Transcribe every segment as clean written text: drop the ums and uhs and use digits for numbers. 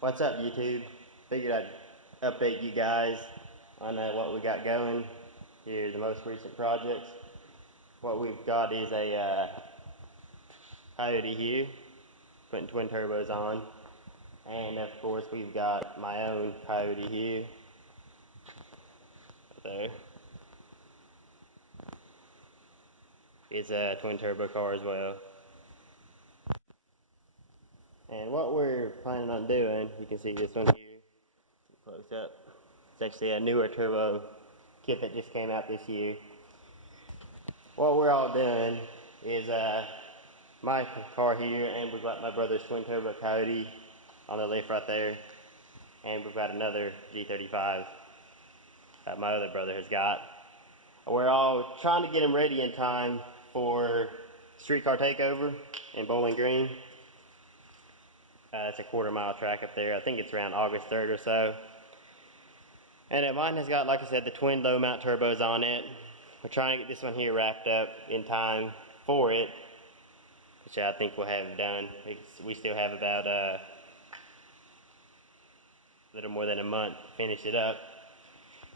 What's up, YouTube? Figured I'd update you guys on what we got going. Here's the most recent projects. What we've got is a Coyote here, putting twin turbos on. And of course we've got my own Coyote here. There. It's a twin turbo car as well. And what we're planning on doing, you can see this one here, close up. It's actually a newer turbo kit that just came out this year. What we're all doing is my car here, and we've got my brother's twin turbo Coyote on the left right there, and we've got another G35 that my other brother has got. We're all trying to get them ready in time for streetcar takeover in Bowling Green. It's a quarter-mile track up there. I think it's around August 3rd or so. And mine has got, like I said, the twin low mount turbos on it. We're trying to get this one here wrapped up in time for it, which I think we'll have done. We still have about a little more than a month to finish it up.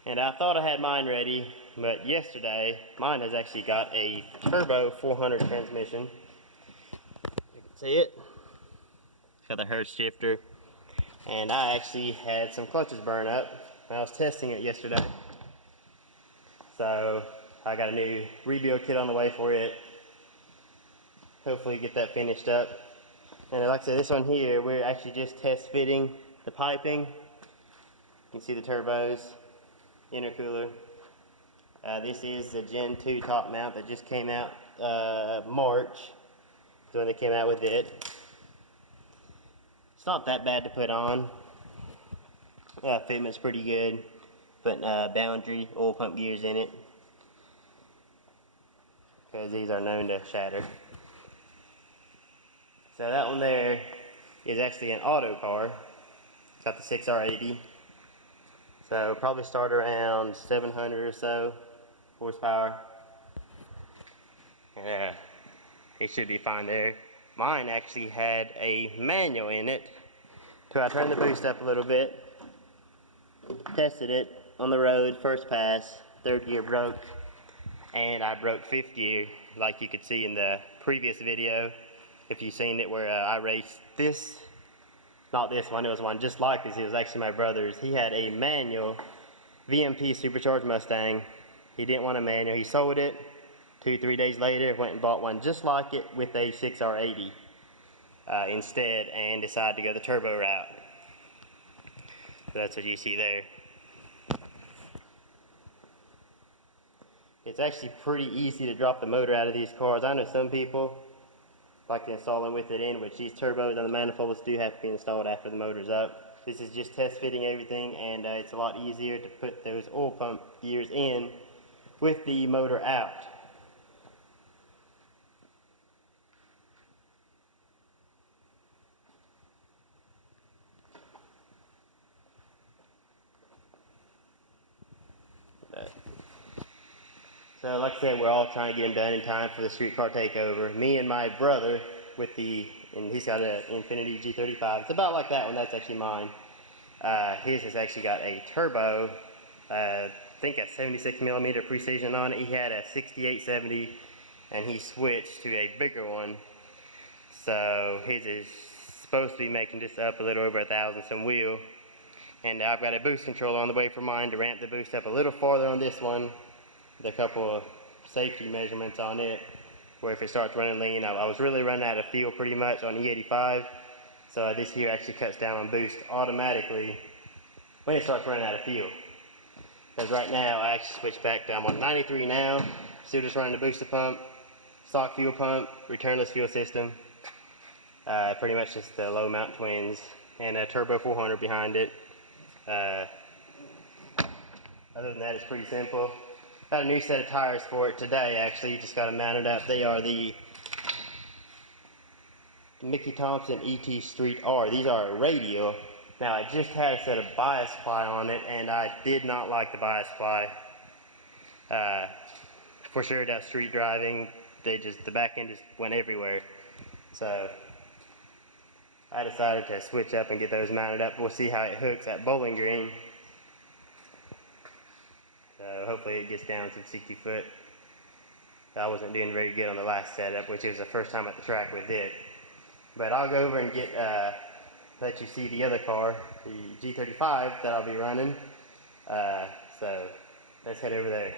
And I thought I had mine ready, but yesterday mine has actually got a turbo 400 transmission. You can see it. It's got the Hertz shifter, and I actually had some clutches burn up when I was testing it yesterday. So I got a new rebuild kit on the way for it. Hopefully get that finished up. And like I said, this one here, we're actually just test fitting the piping. You can see the turbos, intercooler. This is the Gen 2 top mount that just came out March. So when they came out with it. It's not that bad to put on. Fitment's pretty good. Putting boundary oil pump gears in it, because these are known to shatter. So that one there is actually an auto car. It's got the 6R80. So probably start around 700 or so horsepower. And it should be fine there. Mine actually had a manual in it. So I turned the boost up a little bit, tested it on the road, first pass, third gear broke, and I broke fifth gear, like you could see in the previous video. If you've seen it, where I raced this, not this one, it was one just like this. It was actually my brother's. He had a manual VMP supercharged Mustang. He didn't want a manual. He sold it. 2-3 days later, went and bought one just like it with a 6R80 instead, and decided to go the turbo route. So that's what you see there. It's actually pretty easy to drop the motor out of these cars. I know some people like to install them with it in, which these turbos and the manifolds do have to be installed after the motor's up. This is just test fitting everything, and it's a lot easier to put those oil pump gears in with the motor out. So like I said, we're all trying to get them done in time for the streetcar takeover. Me and my brother with and he's got an Infiniti G35. It's about like that one. That's actually mine. His has actually got a turbo, I think a 76mm precision on it. He had a 6870 and he switched to a bigger one. So his is supposed to be making just up a little over 1,000 some wheel. And I've got a boost controller on the way for mine to ramp the boost up a little farther on this one. With a couple of safety measurements on it, where if it starts running lean, I was really running out of fuel pretty much on E85. So this here actually cuts down on boost automatically when it starts running out of fuel. Because right now I actually switched back to, I'm on 93 now, still just running the booster pump, stock fuel pump, returnless fuel system. Pretty much just the low mount twins and a turbo 400 behind it. Other than that, it's pretty simple. Got a new set of tires for it today, actually. Just got them mounted up. They are the Mickey Thompson ET Street R. These are radial. Now, I just had a set of bias ply on it, and I did not like the bias ply. For sure, that street driving, the back end just went everywhere. So, I decided to switch up and get those mounted up. We'll see how it hooks at Bowling Green. So hopefully it gets down some 60 foot. I wasn't doing very good on the last setup, which was the first time at the track with it. But I'll go over and let you see the other car, the G35 that I'll be running. So let's head over there.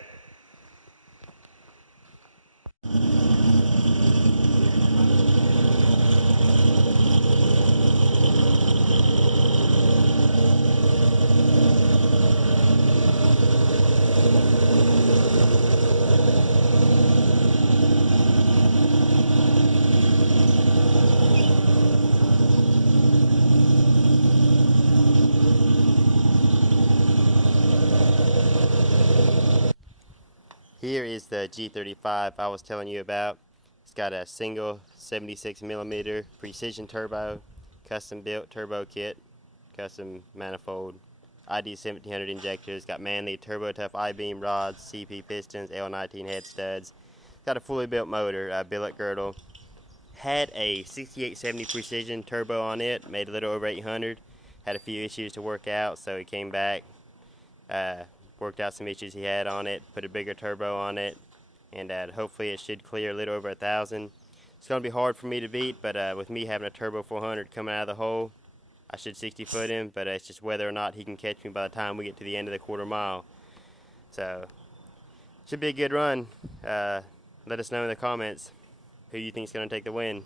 Here is the G35 I was telling you about. It's got a single 76mm precision turbo, custom built turbo kit, custom manifold, ID 1700 injectors, got Manley turbo tough I-beam rods, CP pistons, L19 head studs. Got a fully built motor, billet girdle. Had a 6870 precision turbo on it, made a little over 800. Had a few issues to work out, so he came back, worked out some issues he had on it, put a bigger turbo on it, and hopefully it should clear a little over 1,000. It's going to be hard for me to beat, but with me having a turbo 400 coming out of the hole, I should 60 foot him, but it's just whether or not he can catch me by the time we get to the end of the quarter mile. So, should be a good run. Let us know in the comments who you think is going to take the win.